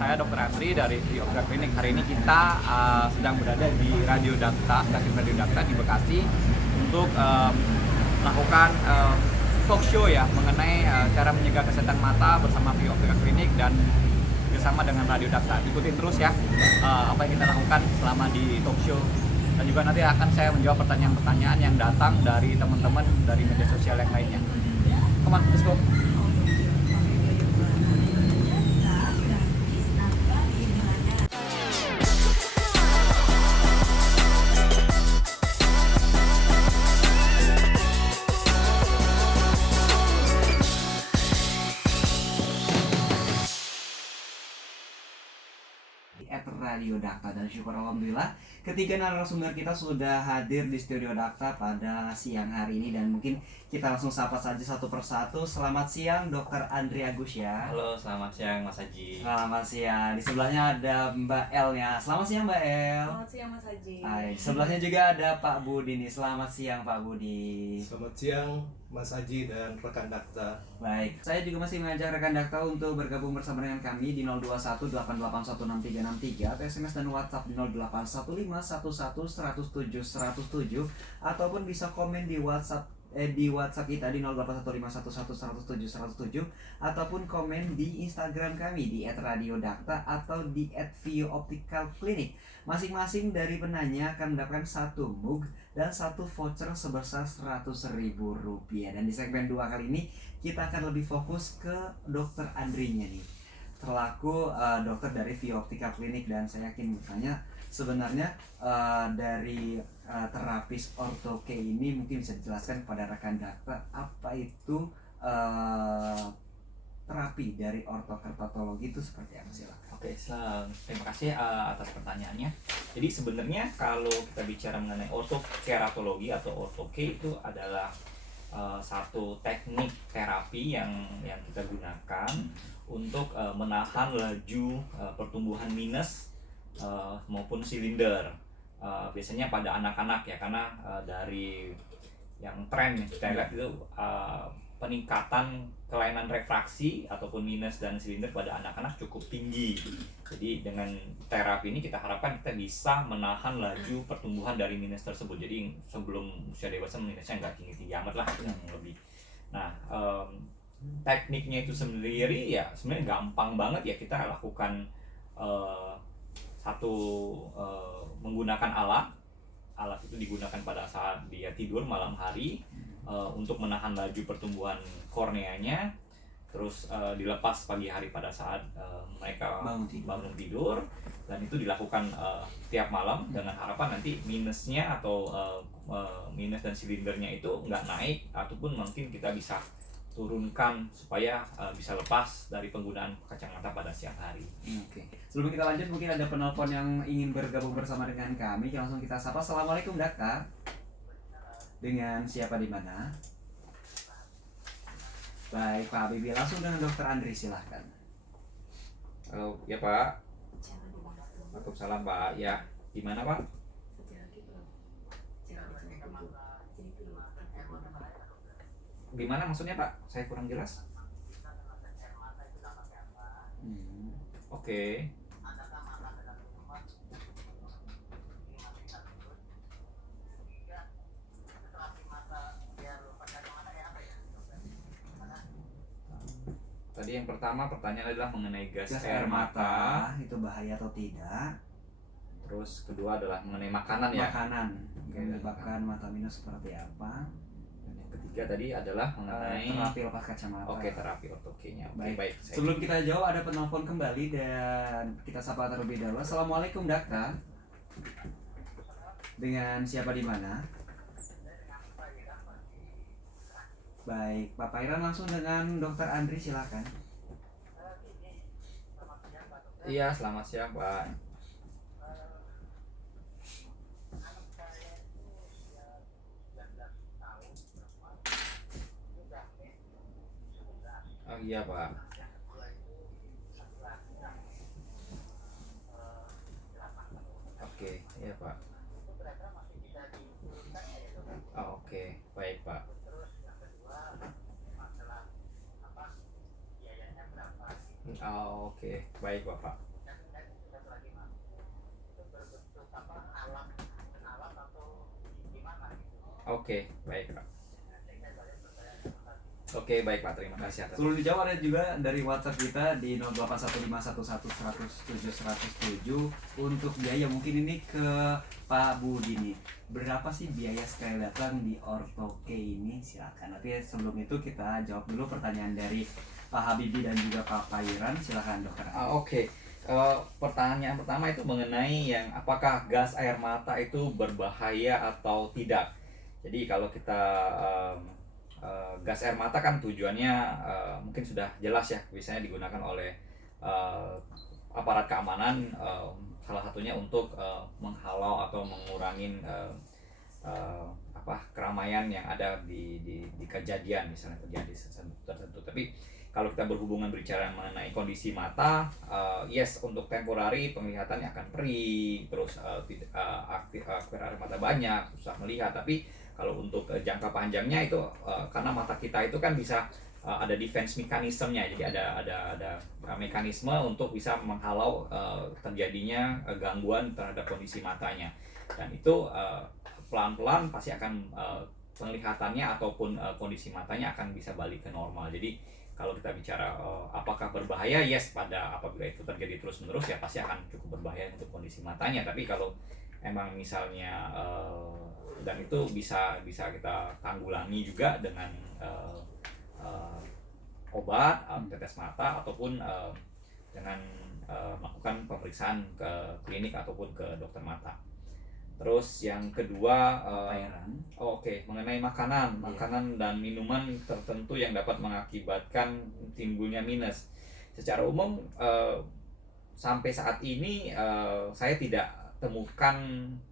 saya Dr. Andri dari Optika Klinik. Hari ini kita sedang berada di Radio Dakta, stasiun Radio Dakta di Bekasi untuk melakukan talk show ya mengenai cara menjaga kesehatan mata bersama Optika Klinik dan bersama dengan Radio Dakta. Ikutin terus ya apa yang kita lakukan selama di talk show. Dan juga nanti akan saya menjawab pertanyaan-pertanyaan yang datang dari teman-teman dari media sosial yang lainnya. Come on, let's go. Radio Dakta, dan syukur alhamdulillah ketiga narasumber kita sudah hadir di studio Dakta pada siang hari ini, dan mungkin kita langsung sapa saja satu persatu. Selamat siang Dr. Andri Agus ya. Halo, selamat siang Mas Haji. Selamat siang. Di sebelahnya ada Mbak El-nya. Selamat siang Mbak El. Selamat siang Mas Haji. Hai. Sebelahnya juga ada Pak Budi nih. Selamat siang Pak Budi. Selamat siang Mas Haji dan rekan Dakta. Baik, saya juga masih mengajak rekan Dakta untuk bergabung bersama dengan kami di 0218816363 atau SMS dan WhatsApp di 0815111007 ataupun bisa komen di WhatsApp kita di 0815111007 ataupun komen di Instagram kami di @radiodakta atau di @view_optical_clinic. Masing-masing dari penanya akan mendapatkan satu mug dan satu voucher sebesar Rp100.000. Dan di segmen 2 kali ini kita akan lebih fokus ke Dr. Andrinya nih, selaku dokter dari View Optical Clinic. Dan saya yakin misalnya sebenarnya dari terapis ortoke ini mungkin bisa dijelaskan kepada rekan Dakta apa itu terapi dari ortokerpatologi itu seperti apa, silakan. Oke, terima kasih atas pertanyaannya. Jadi sebenarnya kalau kita bicara mengenai ortokeratologi atau ortoke, itu adalah satu teknik terapi yang kita gunakan untuk menahan laju pertumbuhan minus maupun silinder. Biasanya pada anak-anak ya, karena dari yang tren kita lihat itu peningkatan kelainan refraksi ataupun minus dan silinder pada anak-anak cukup tinggi. Jadi dengan terapi ini kita harapkan kita bisa menahan laju pertumbuhan dari minus tersebut. Jadi sebelum usia dewasa minusnya nggak tinggi-tinggi amat lah, yang lebih. Nah, tekniknya itu sendiri ya sebenarnya gampang banget ya. Kita lakukan menggunakan alat itu digunakan pada saat dia tidur malam hari untuk menahan laju pertumbuhan korneanya, terus dilepas pagi hari pada saat mereka bangun tidur, dan itu dilakukan tiap malam dengan harapan nanti minusnya atau minus dan silindernya itu nggak naik, ataupun mungkin kita bisa turunkan supaya bisa lepas dari penggunaan kacamata pada siang hari. Oke. Sebelum kita lanjut, mungkin ada penelpon yang ingin bergabung bersama dengan kami. Langsung kita sapa. Assalamualaikum Dakta. Dengan siapa di mana? Baik Pak Bibi, langsung dengan Dr. Andri, silahkan. Halo, ya Pak. Waalaikumsalam Pak. Ya, gimana Pak? Gimana maksudnya Pak? Saya kurang jelas. Oke. Tadi yang pertama pertanyaan adalah mengenai gas air mata. Itu bahaya atau tidak? Terus kedua adalah mengenai makanan ya. Makanan yang menyebabkan mata minus seperti apa? Ketiga tadi adalah mengenai terapi lepas kacamata. Oke, terapi ortokenya. Oke, baik. Sebelum kita jawab, ada penelpon kembali dan kita sapa terlebih dahulu. Assalamualaikum Dakta. Dengan siapa di mana? Baik, Pak Pairan, langsung dengan Dr. Andri, silakan. Iya, selamat siang Pak. Oh iya Pak. Oke, iya Pak. Oh, oke, baik Pak. Oh, oke, baik Bapak. Oke, baik Pak. Oke, baik Pak. Terima kasih atas. Perlu dijawab ada juga dari WhatsApp kita di 081511100107 untuk biaya. Mungkin ini ke Pak Budi nih. Berapa sih biaya sekali datang di Orthoke ini? Silakan. Tapi sebelum itu kita jawab dulu pertanyaan dari Pak Habibie dan juga Pak Pairan. Silakan dokter. Oke. Pertanyaan pertama itu mengenai yang apakah gas air mata itu berbahaya atau tidak. Jadi kalau kita gas air mata kan tujuannya mungkin sudah jelas ya, biasanya digunakan oleh aparat keamanan, salah satunya untuk menghalau atau mengurangi keramaian yang ada di kejadian misalnya terjadi tertentu. Tapi kalau kita berhubungan berbicara mengenai kondisi mata, yes, untuk temporari penglihatannya akan perih, terus air air mata banyak, susah melihat. Tapi kalau untuk jangka panjangnya itu karena mata kita itu kan bisa ada defense mekanismenya, jadi ada mekanisme untuk bisa menghalau terjadinya gangguan terhadap kondisi matanya, dan itu pelan-pelan pasti akan penglihatannya ataupun kondisi matanya akan bisa balik ke normal. Jadi kalau kita bicara apakah berbahaya, yes, apabila itu terjadi terus-menerus ya pasti akan cukup berbahaya untuk kondisi matanya. Tapi kalau emang misalnya dan itu bisa kita tanggulangi juga dengan obat, tetes mata, ataupun dengan melakukan pemeriksaan ke klinik ataupun ke dokter mata. Terus yang kedua, mengenai makanan dan minuman tertentu yang dapat mengakibatkan timbulnya minus. Secara umum sampai saat ini saya tidak temukan,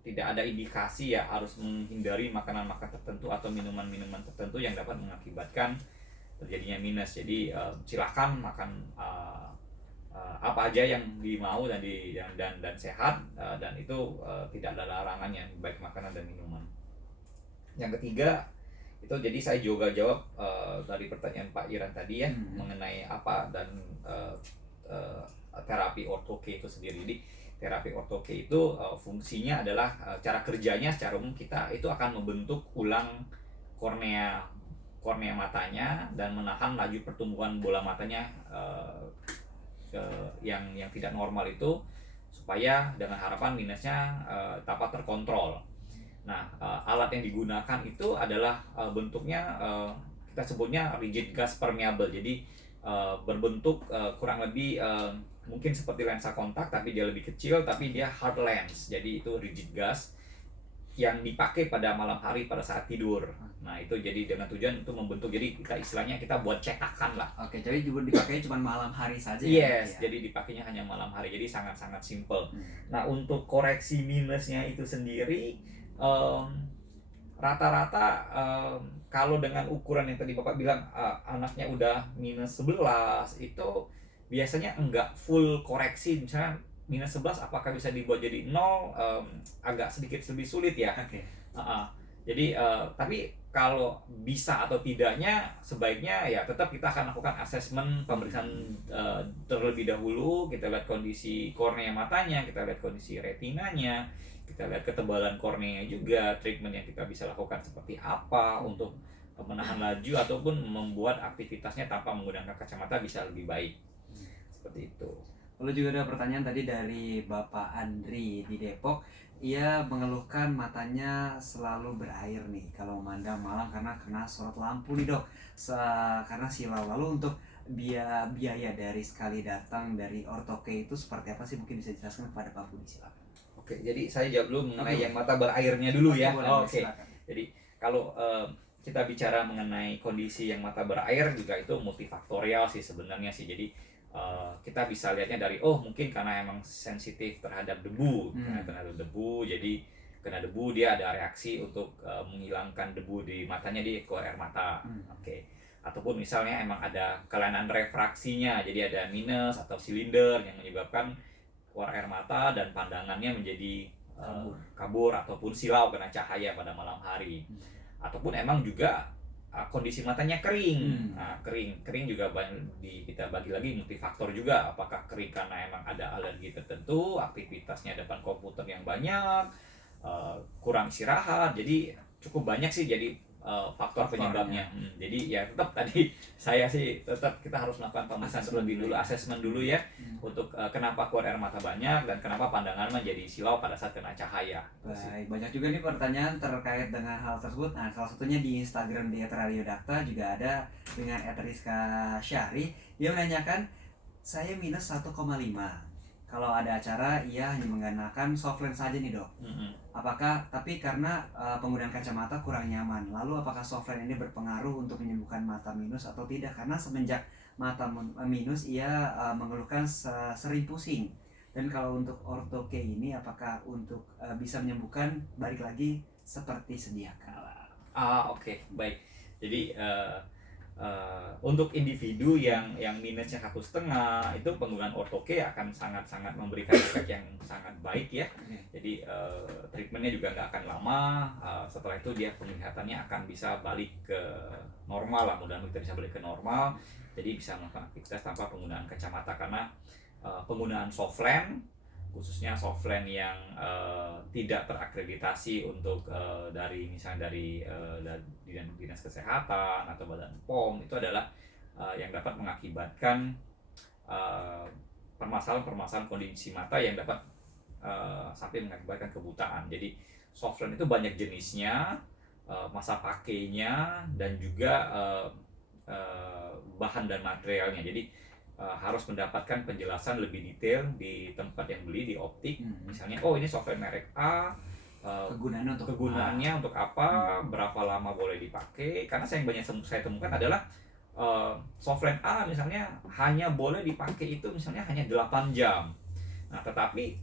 tidak ada indikasi ya harus menghindari makanan-makanan tertentu atau minuman-minuman tertentu yang dapat mengakibatkan terjadinya minus. Jadi silakan makan apa aja yang dimau dan sehat, dan itu tidak ada larangan yang baik makanan dan minuman. Yang ketiga itu, jadi saya juga jawab dari pertanyaan Pak Iran tadi ya, mengenai apa dan terapi Orthoke itu sendiri. Jadi terapi Orthoke itu fungsinya adalah cara kerjanya secara umum kita itu akan membentuk ulang kornea matanya dan menahan laju pertumbuhan bola matanya yang tidak normal itu, supaya dengan harapan minusnya dapat terkontrol. Nah, alat yang digunakan itu adalah bentuknya kita sebutnya rigid gas permeable. Jadi berbentuk kurang lebih mungkin seperti lensa kontak, tapi dia lebih kecil, tapi dia hard lens. Jadi itu rigid gas yang dipakai pada malam hari pada saat tidur. Nah, itu jadi dengan tujuan untuk membentuk, jadi kita buat cetakan lah. Oke, jadi juga dipakai cuma malam hari saja. Yes, ya? jadi dipakainya hanya malam hari, jadi sangat-sangat simple. Nah, untuk koreksi minusnya itu sendiri, rata-rata kalau dengan ukuran yang tadi Bapak bilang anaknya udah minus 11, itu biasanya enggak full koreksi. Misalnya minus 11 apakah bisa dibuat jadi 0, agak sedikit lebih sulit ya. Oke. Jadi tapi kalau bisa atau tidaknya, sebaiknya ya tetap kita akan lakukan asesmen, pemeriksaan terlebih dahulu. Kita lihat kondisi kornea matanya, kita lihat kondisi retinanya, kita lihat ketebalan kornea juga, treatment yang kita bisa lakukan seperti apa untuk menahan laju ataupun membuat aktivitasnya tanpa menggunakan kacamata bisa lebih baik. Seperti itu. Lalu juga ada pertanyaan tadi dari Bapak Andri di Depok. Ia mengeluhkan matanya selalu berair nih kalau memandang malam karena kena sorot lampu nih dok. Karena silau. Lalu untuk biaya dari sekali datang dari Orthoke itu seperti apa sih? Mungkin bisa dijelaskan kepada Pak Budi, silakan. Oke, jadi saya jawab dulu mengenai yang mata berairnya dulu ya. Oke. Jadi kalau kita bicara mengenai kondisi yang mata berair juga itu multifaktorial sih sebenarnya sih. Jadi kita bisa lihatnya dari mungkin karena emang sensitif terhadap debu, jadi kena debu dia ada reaksi untuk menghilangkan debu di matanya, dia keluar air mata. Oke. Ataupun misalnya emang ada kelainan refraksinya, jadi ada minus atau silinder yang menyebabkan keluar air mata dan pandangannya menjadi kabur ataupun silau kena cahaya pada malam hari. Ataupun emang juga kondisi matanya kering. Nah, kering juga kita bagi lagi multifaktor juga. Apakah kering karena emang ada alergi tertentu, aktivitasnya depan komputer yang banyak, kurang istirahat. Jadi cukup banyak sih jadi faktor Faktornya. penyebabnya. Jadi ya tetap tadi saya sih tetap kita harus melakukan pemeriksaan Assessment terlebih dulu dulu, ya. assessment dulu ya untuk kenapa keluar air mata banyak dan kenapa pandangan menjadi silau pada saat kena cahaya. Baik, banyak juga nih pertanyaan terkait dengan hal tersebut. Nah, salah satunya di Instagram di @radiodakta juga ada dengan @rizka syari. Dia menanyakan, saya minus 1,5. Kalau ada acara, ia hanya menggunakan soft lens saja nih dok. Mm-mm. Apakah, tapi karena penggunaan kacamata kurang nyaman. Lalu apakah soft lens ini berpengaruh untuk menyembuhkan mata minus atau tidak? Karena semenjak mata minus, ia mengeluhkan sering pusing. Dan kalau untuk ortho K ini apakah untuk bisa menyembuhkan balik lagi seperti sedia kala? Oke, baik. Jadi untuk individu yang minusnya 1,5 itu penggunaan ortoke akan sangat-sangat memberikan efek yang sangat baik ya. Jadi treatmentnya juga nggak akan lama. Setelah itu dia penglihatannya akan bisa balik ke normal lah, mudah-mudahan kita bisa balik ke normal. Jadi bisa melakukan aktivitas tanpa penggunaan kacamata karena penggunaan soft lens, khususnya soft lens yang tidak terakreditasi untuk dari misalnya dari dinas kesehatan atau badan POM, itu adalah yang dapat mengakibatkan permasalahan kondisi mata yang dapat sampai mengakibatkan kebutaan. Jadi soft lens itu banyak jenisnya, masa pakainya dan juga bahan dan materialnya. Jadi harus mendapatkan penjelasan lebih detail di tempat yang beli di optik. Misalnya, oh ini soft lens merek A, kegunaannya untuk apa, berapa lama boleh dipakai. Karena saya temukan adalah soft lens A misalnya hanya boleh dipakai itu misalnya hanya 8 jam. Nah, tetapi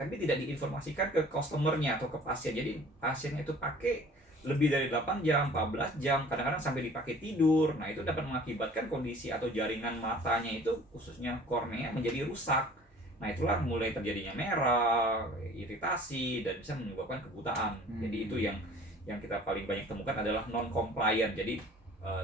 tidak diinformasikan ke customernya atau ke pasien. Jadi pasiennya itu pakai lebih dari 8 jam, 14 jam, kadang-kadang sampai dipakai tidur. Nah, itu dapat mengakibatkan kondisi atau jaringan matanya itu, khususnya kornea, menjadi rusak. Nah, itulah mulai terjadinya merah, iritasi, dan bisa menyebabkan kebutaan. Jadi itu yang kita paling banyak temukan adalah non-compliant. Jadi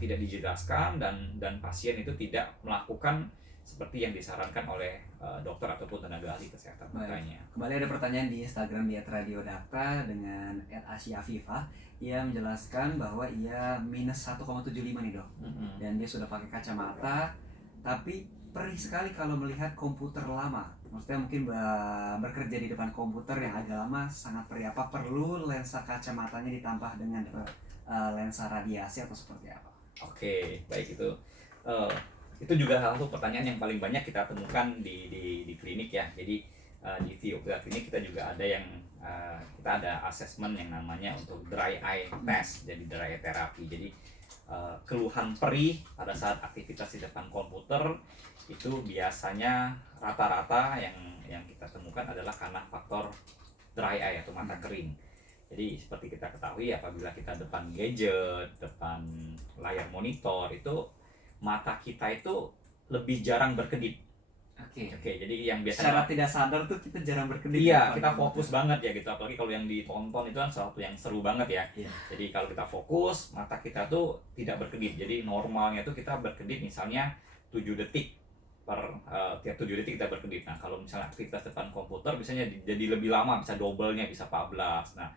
tidak dijelaskan dan pasien itu tidak melakukan seperti yang disarankan oleh dokter ataupun tenaga ahli kesehatan matanya. Kembali ada pertanyaan di Instagram di @radiodakta dengan @asyafifa. Ia menjelaskan bahwa ia minus 1,75 nih dok. Dan dia sudah pakai kacamata, tapi perih sekali kalau melihat komputer lama. Maksudnya mungkin bekerja di depan komputer yang agak lama, sangat perih. Apa perlu lensa kacamatanya ditambah dengan lensa radiasi atau seperti apa? Oke, baik itu juga salah satu pertanyaan yang paling banyak kita temukan di klinik ya. Jadi di Vioptika klinik kita juga ada yang kita ada assessment yang namanya untuk dry eye test, jadi dry eye therapy. Jadi keluhan perih pada saat aktivitas di depan komputer itu biasanya rata-rata yang kita temukan adalah karena faktor dry eye atau mata kering. Jadi seperti kita ketahui, apabila kita depan gadget, depan layar monitor, itu mata kita itu lebih jarang berkedip. Oke, jadi yang biasanya secara tidak sadar tuh kita jarang berkedip. Iya, kita fokus banget ya gitu. Apalagi kalau yang ditonton itu kan sesuatu yang seru banget ya. Iya. Jadi kalau kita fokus, mata kita tuh tidak berkedip. Jadi normalnya tuh kita berkedip misalnya 7 detik tiap 7 detik kita berkedip. Nah, kalau misalnya aktivitas depan komputer biasanya jadi lebih lama, bisa double-nya, bisa 14. Nah,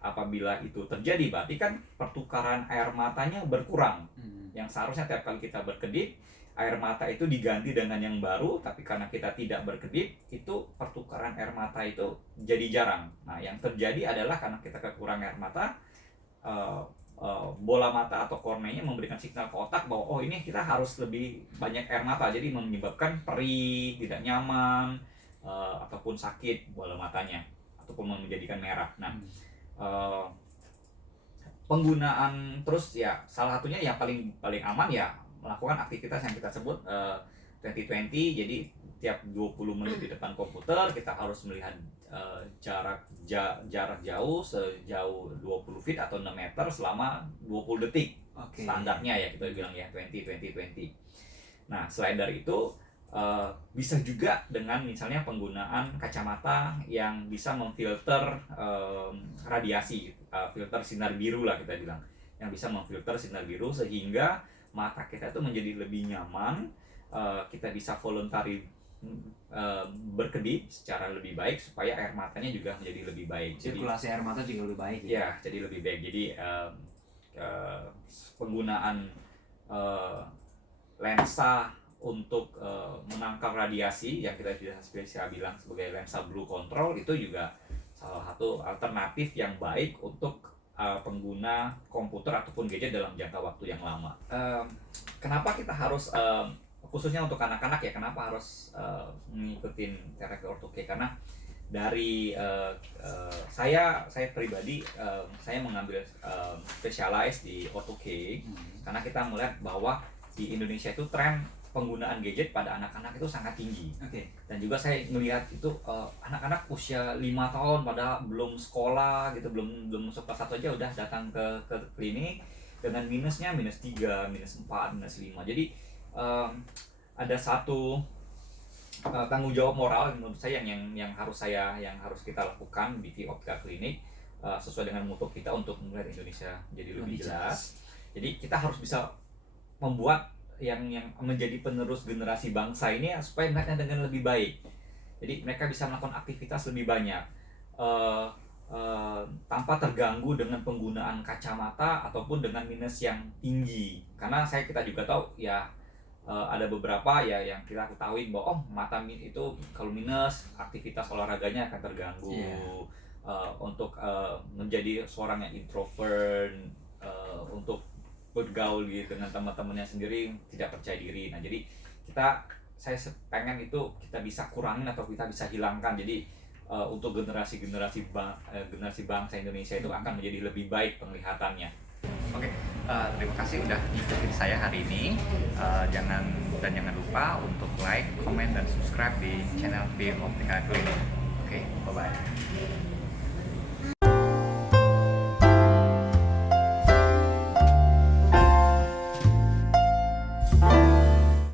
apabila itu terjadi berarti kan pertukaran air matanya berkurang. Yang seharusnya tiap kali kita berkedip, air mata itu diganti dengan yang baru, tapi karena kita tidak berkedip, itu pertukaran air mata itu jadi jarang. Nah, yang terjadi adalah karena kita kekurangan air mata, bola mata atau korneanya memberikan signal ke otak bahwa oh ini kita harus lebih banyak air mata, jadi menyebabkan perih, tidak nyaman, ataupun sakit bola matanya, ataupun menjadikan merah. Nah, penggunaan terus ya salah satunya yang paling aman ya melakukan aktivitas yang kita sebut 20-20. Jadi tiap 20 menit di depan komputer kita harus melihat jarak jauh sejauh 20 feet atau 6 meter selama 20 detik. Standarnya ya kita bilang ya 20-20. Nah, selain dari itu bisa juga dengan misalnya penggunaan kacamata yang bisa memfilter radiasi, filter sinar biru lah kita bilang, yang bisa memfilter sinar biru sehingga mata kita itu menjadi lebih nyaman. Kita bisa voluntary berkedip secara lebih baik supaya air matanya juga menjadi lebih baik. Sirkulasi air mata juga lebih baik. Ya, jadi lebih baik. Jadi penggunaan lensa untuk menangkal radiasi yang kita biasa bilang sebagai lensa blue control itu juga salah satu alternatif yang baik untuk pengguna komputer ataupun gadget dalam jangka waktu yang lama. Kenapa kita harus khususnya untuk anak-anak ya, kenapa harus mengikuti terapi ortho-K? Karena dari saya pribadi saya mengambil specialize di ortho-K karena kita melihat bahwa di Indonesia itu tren penggunaan gadget pada anak-anak itu sangat tinggi. Dan juga saya melihat itu anak-anak usia 5 tahun pada belum sekolah gitu, belum masuk kelas 1 aja udah datang ke klinik dengan minusnya minus 3, minus 4, minus 5. Jadi ada satu tanggung jawab moral menurut saya yang harus kita lakukan di Optika Klinik sesuai dengan mutu kita untuk melihat Indonesia jadi lebih jelas. Jadi kita harus bisa membuat yang menjadi penerus generasi bangsa ini supaya melihatnya dengan lebih baik. Jadi mereka bisa melakukan aktivitas lebih banyak tanpa terganggu dengan penggunaan kacamata ataupun dengan minus yang tinggi. Karena kita juga tahu ya ada beberapa ya yang kita ketahui bahwa mata itu kalau minus aktivitas olahraganya akan terganggu. Untuk menjadi seorang yang introvert, untuk bergaul gitu dengan teman-temannya sendiri tidak percaya diri. Nah jadi saya pengen itu kita bisa kurangin atau kita bisa hilangkan. Jadi untuk generasi bangsa Indonesia itu akan menjadi lebih baik penglihatannya. Oke, terima kasih udah ngikutin saya hari ini. Jangan lupa untuk like, comment, dan subscribe di channel Optika Klinik. Oke, bye bye.